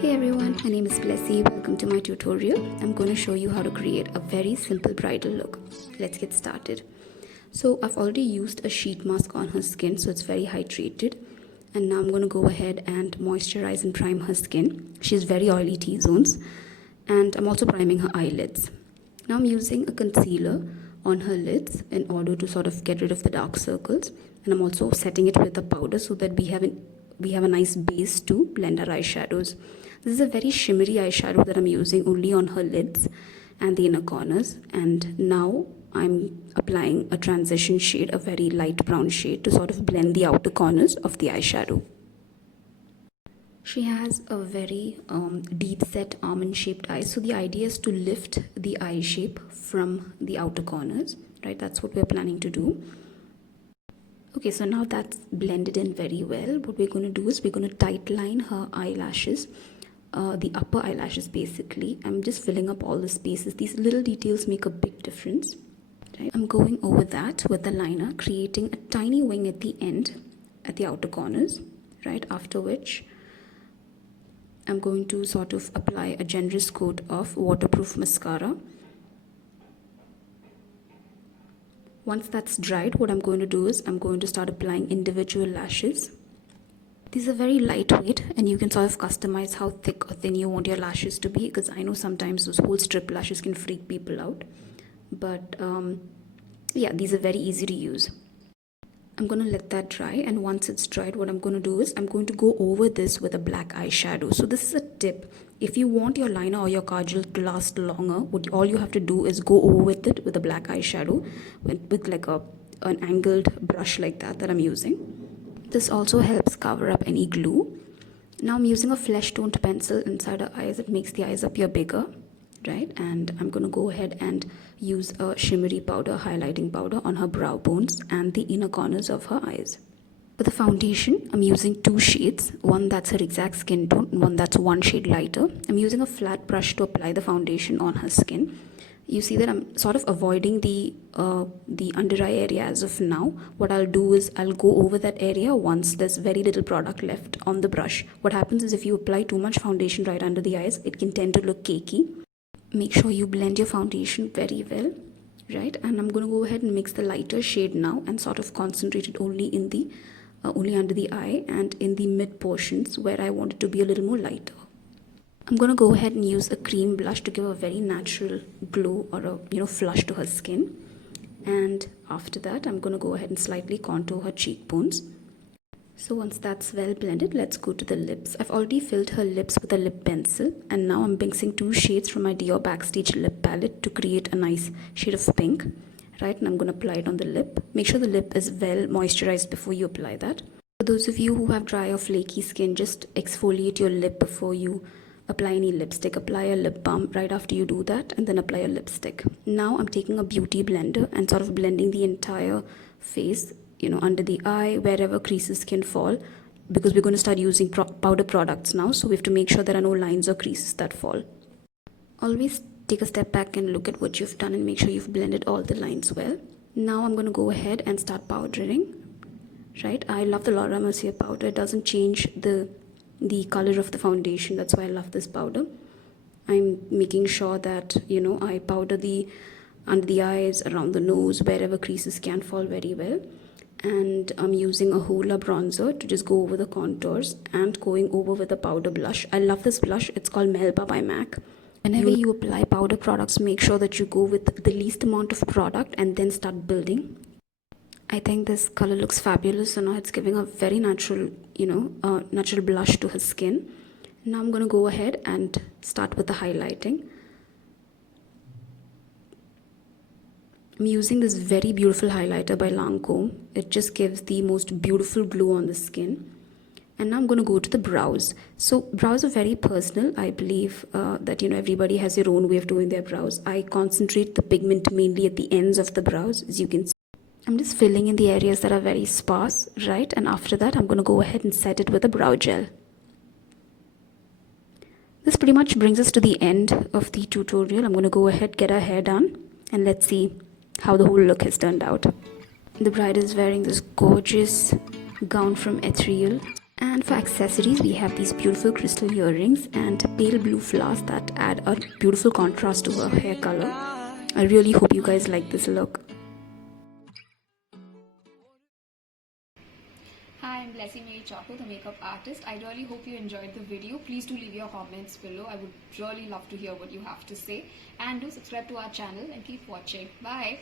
Hey everyone, my name is Blessy. Welcome to my tutorial. I'm going to show you how to create a very simple bridal look. Let's get started. So I've already used a sheet mask on her skin, so it's very hydrated. And now I'm going to go ahead and moisturize and prime her skin. She has very oily T-zones. And I'm also priming her eyelids. Now I'm using a concealer on her lids in order to sort of get rid of the dark circles. And I'm also setting it with a powder so that we have a nice base to blend our eyeshadows. This is a very shimmery eyeshadow that I'm using only on her lids and the inner corners. And now I'm applying a transition shade, a very light brown shade, to sort of blend the outer corners of the eyeshadow. She has a very deep set almond shaped eye, so the idea is to lift the eye shape from the outer corners, right? That's what we're planning to do. Okay, so now that's blended in very well. What we're going to do is we're going to tight line her eyelashes, the upper eyelashes basically. I'm just filling up all the spaces. These little details make a big difference. Right? I'm going over that with the liner, creating a tiny wing at the end, at the outer corners, right? After which I'm going to sort of apply a generous coat of waterproof mascara. Once that's dried, what I'm going to do is I'm going to start applying individual lashes. These are very lightweight and you can sort of customize how thick or thin you want your lashes to be, because I know sometimes those whole strip lashes can freak people out. But yeah, these are very easy to use. I'm going to let that dry, and once it's dried, what I'm going to do is I'm going to go over this with a black eyeshadow. So this is a tip. If you want your liner or your kajal to last longer, all you have to do is go over with it with a black eyeshadow with like an angled brush like that I'm using. This also helps cover up any glue. Now I'm using a flesh toned pencil inside her eyes. It makes the eyes appear bigger, right? And I'm going to go ahead and use a shimmery powder, highlighting powder, on her brow bones and the inner corners of her eyes. For the foundation, I'm using two shades, one that's her exact skin tone and one that's one shade lighter. I'm using a flat brush to apply the foundation on her skin. You see that I'm sort of avoiding the under eye area as of now. What I'll do is I'll go over that area once there's very little product left on the brush. What happens is if you apply too much foundation right under the eyes, it can tend to look cakey. Make sure you blend your foundation very well, right? And I'm going to go ahead and mix the lighter shade now and sort of concentrate it only in the only under the eye and in the mid portions where I want it to be a little more lighter. I'm going to go ahead and use a cream blush to give a very natural glow or a flush to her skin. And after that, I'm going to go ahead and slightly contour her cheekbones. So once that's well blended, let's go to the lips. I've already filled her lips with a lip pencil, and now I'm mixing two shades from my Dior Backstage lip palette to create a nice shade of pink, right? And I'm going to apply it on the lip. Make sure the lip is well moisturized before you apply that. For those of you who have dry or flaky skin, just exfoliate your lip before you apply any lipstick. Apply a lip balm right after you do that, and then apply a lipstick. Now I'm taking a beauty blender and sort of blending the entire face, under the eye, wherever creases can fall, because we're going to start using powder products now, so we have to make sure there are no lines or creases that fall. Always take a step back and look at what you've done and make sure you've blended all the lines well. Now I'm going to go ahead and start powdering, right? I love the Laura Mercier powder. It doesn't change the color of the foundation. That's why I love this powder. I'm making sure that I powder the under the eyes, around the nose, wherever creases can fall very well. And I'm using a Hoola bronzer to just go over the contours and going over with a powder blush. I love this blush. It's called Melba by MAC. Whenever you apply powder products, make sure that you go with the least amount of product and then start building. I think this color looks fabulous, so now it's giving a very natural, natural blush to her skin. Now I'm going to go ahead and start with the highlighting. I'm using this very beautiful highlighter by Lancome. It just gives the most beautiful glow on the skin. And now I'm going to go to the brows. So brows are very personal. I believe that everybody has their own way of doing their brows. I concentrate the pigment mainly at the ends of the brows, as you can see. I'm just filling in the areas that are very sparse, right? And after that, I'm going to go ahead and set it with a brow gel. This pretty much brings us to the end of the tutorial. I'm going to go ahead, get our hair done, and let's see how the whole look has turned out. The bride is wearing this gorgeous gown from Ethereal. And for accessories, we have these beautiful crystal earrings and pale blue flowers that add a beautiful contrast to her hair color. I really hope you guys like this look. Hi, I'm Blessy Mary Chaco, the makeup artist. I really hope you enjoyed the video. Please do leave your comments below. I would really love to hear what you have to say. And do subscribe to our channel and keep watching. Bye.